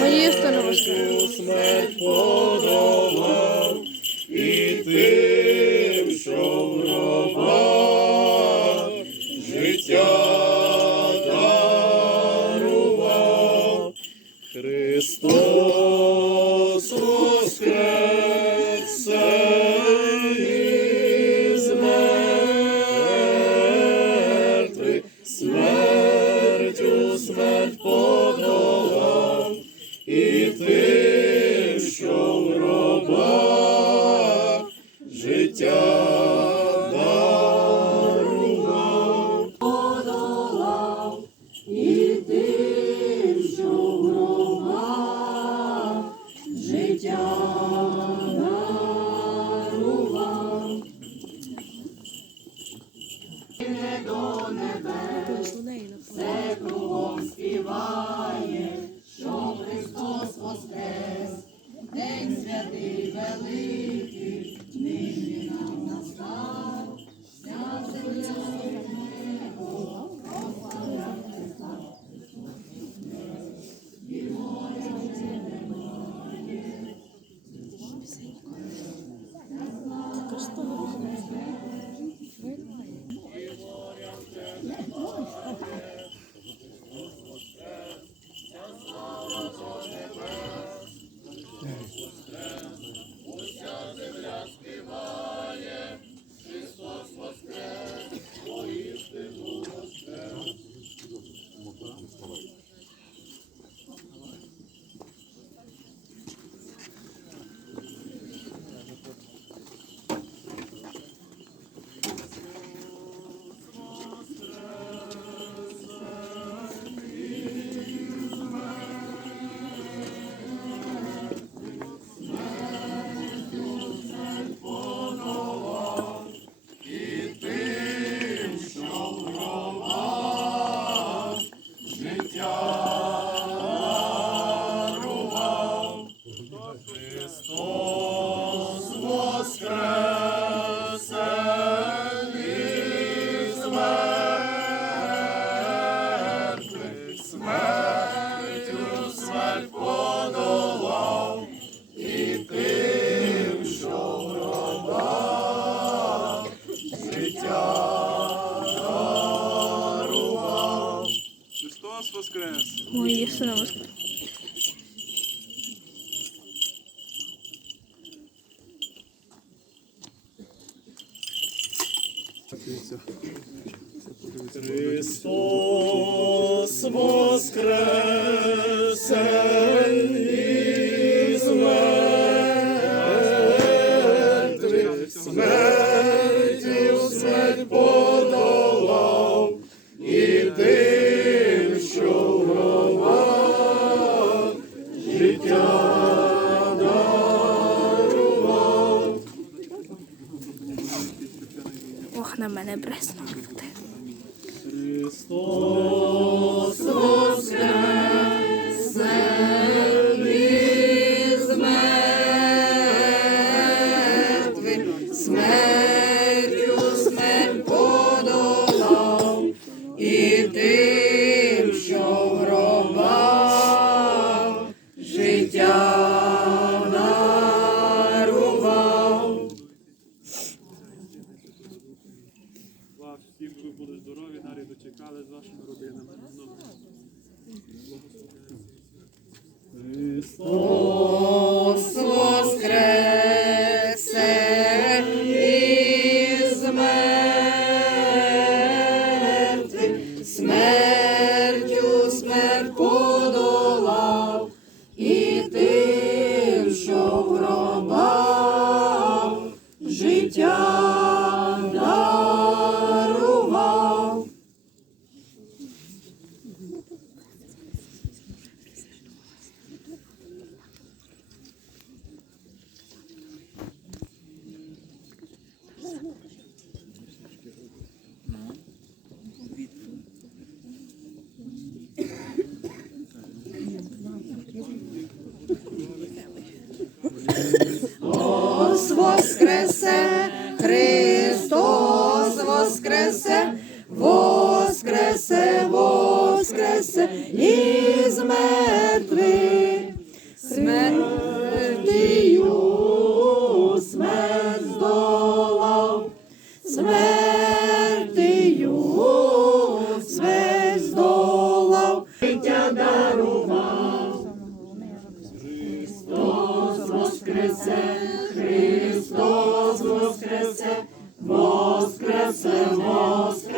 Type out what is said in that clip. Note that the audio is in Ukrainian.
Воістину воскрес! Смерть подав! Христос Воскрес! Мої сина Воскрес! Христос Воскрес! життя дарував. Ох, на мене бресна. Христос. воскресе, Христос воскресе, воскресе, воскресе із мертвих. смерті. Христос воскресе, воскресе, воскресе.